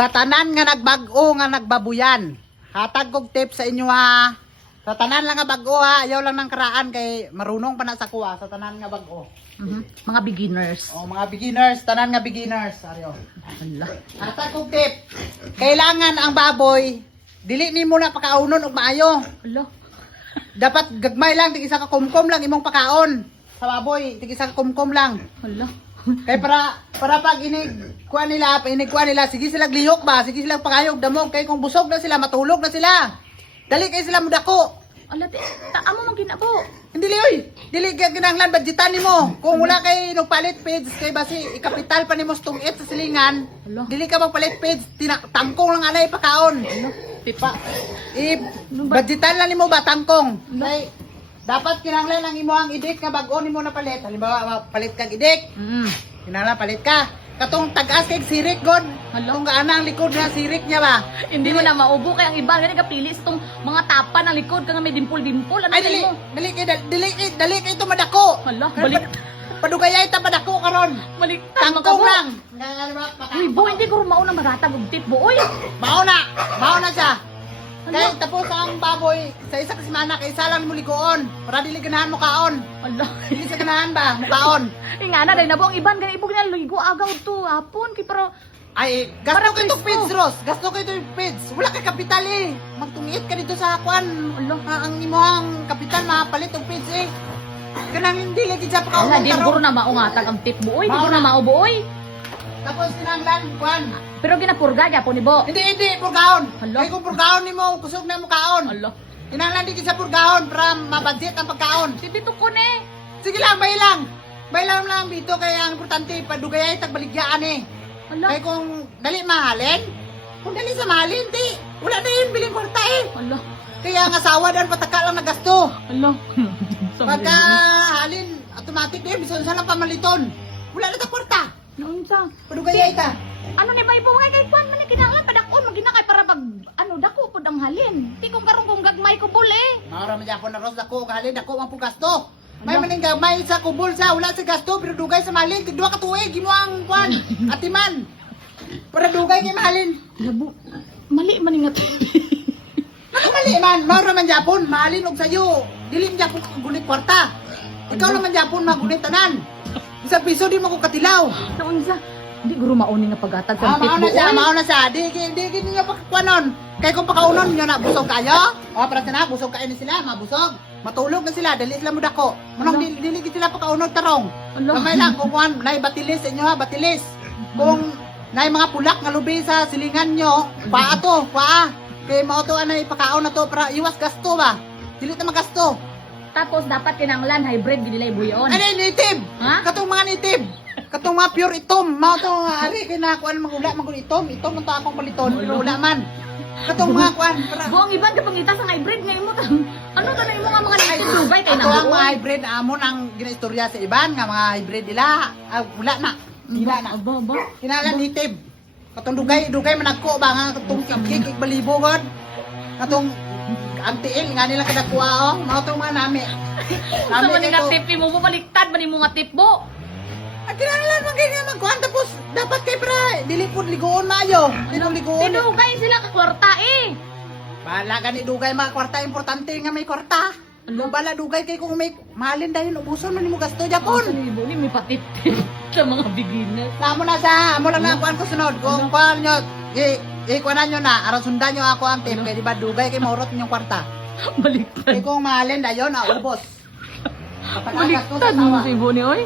Sa tanan nga nagbag-o nga nagbabuyan. Hatag kog tip sa inyo ha. Sa tanan lang nga bag-o ha, ayaw lang ng karaan kay marunong pa na sa kuha sa tanan nga bag-o. Mga beginners. Oh, mga beginners, tanan nga beginners, aryo. Hala. Hatag kog tip. Kailangan ang baboy dili ni mo na pakaunon og maayo. Hala. Dapat gagmay lang tig isa ka kumkom lang imong pakaon. Sa baboy, tig isa ka kumkom lang. Hala. Kay para pag inigkuan nila, sige sila glihok ba, sige sila pangayog damog kay kung busog na sila, matulog na sila. Dali kay sila mudako. Ala, amo man ginabo. Hindi liyoy. Dili kay kinahanglan budgetan nimo. Kung wala kay nagpalit page kay basi ikapital pa nimo stungit sa silingan. Hala. Dili ka magpalit page, tangkong lang anay pakaon. Pipa. Budgetan lang nimo ba tangkong. Kay dapat kinahanglan ang imo ang idik nga bag-o nimo na palit. Halimbawa, palit kag idik. Kinahanglan palit ka. Katong tag-as kay sirik god. Kung gaana ang likod na sirik niya ba? Hindi mo na maubo kay ang iba gani kapili sa tong mga tapa ng likod kang may dimpol-dimpol. Ano Ay mo? dali kay ito madako. Hala, balik. Padugayay ta madako karon. Baliktad mo ka Tangkong mo. lang. Uy, bo, hindi ko mao na magatag og tip, bo. Uy. Mao na siya. Kaya tapos ang baboy sa isa ka semana kay isa lang mo liguon para dili ganahan mo kaon. Hala. Dili sa ganahan ba mo kaon. Ingana dai nabo ang iban gani ibog na ligo agaw to hapon kay pero Ay, gasto kay itong page, Ross. Gasto kay itong page. Wala kay kapital eh. Magtungiit ka dito sa kwan. Ang imuhang kapital mapalit og page eh. Kanang hindi lagi siya ala pakaon di ko na maungatag ang tip, bo. Uy, di ko na maubo, uy. Tapos kinanglan kwan. Pero ginapurga gyapon ni bo. Hindi, purgaon. Hala. Kaya kung purgaon ni mo, kusog na mo kaon. Hala. Kinanglan di sa purgaon para mabudget ang pagkaon. Dito ko ni. Sige lang, bay lang. Bay lang dito kaya ang importante, padugay ay tagbaligyan eh. Hala. Kaya kung dali mahalin, kung dali sa mahalin, di, wala na yun biling kwarta eh. Hala. Kaya ang asawa dan pataka lang nagasto. Hala. Pagka halin, automatic din, bisan sa lang pamaliton. Wala na ta kwarta. Naunsa? Padugay ka. Ano ni may buhay kay kwan man ni kinahanglan padakon magina kay para pag ano dako pud ang halin. Ti kung karon kung gagmay ko bule. Maura man ako na ros dako halin dako ang gasto. May maning gamay sa kubol sa wala sa gasto pero dugay sa malin tig duha ka tuig imo ang kwan atiman. Para dugay kay mahalin. Labo. Mali man nga Mali man, maura man Japon, mahalin og sayo. Dili man Japon gulit kwarta. Ikaw naman Japon magulit tanan. Isang piso di mo ko katilaw. Naunsa? Hindi guro mauni nga pagatag kan tip Mao na siya. Di niyo pakakwanon. Kay kung pakaunon niyo na busog kayo. O para na busog kayo ni sila, mabusog. Matulog na sila, dali sila mo dako. Manong dili sila pakaunon tarong. Kamay lang kung kuan nay batilis sa inyo ha, batilis. Kung nay mga pulak nga lubi sa silingan nyo, paa to, paa. Kay mao to anay pakaon na to para iwas gasto ba. Dili ta magasto. Tapos dapat kinanglan hybrid gid nila buyon. Ano native? Ha? Katong mga native. Katong mga pure itom. Mao to ari kay nakuan magula magul itom. Itom man to akong paliton. Pero wala man. Katong mga kuan para Buong iban ka pangita sa hybrid nga imo ano ka na imo nga mga native dugay kay Ato ang nabuo. mga hybrid amon ang ginaistorya sa iban nga mga hybrid nila. Wala na. Dila na. Aba. Kinalan native. Katong dugay managko ba nga katong kikik balibo god. Katong ang tiil nga nila kadakuha oh. Mao to mga nami. Sa man nga tip mo baliktad man imo nga tip bo. Ang kinahanglan man ganyan magkuhan tapos dapat kay pra dili pud ligoon maayo. Dili ligoon. Tinugay sila ka kwarta eh. Bala gani dugay mga kwarta importante nga may kwarta. Ano bala dugay kay kung may mahalin dayon ubuson man nimo gasto Sa Japon. libo ni may patip sa mga beginners. Amo na sa amo lang na kuan ko sunod kung kuan nyo kuanan nyo na aron sundan nyo ako ang tip kay di ba dugay kay maurot ninyong kwarta. Baliktad. Kay kung mahalin dayon ubos. Baliktad mo si Boni oy.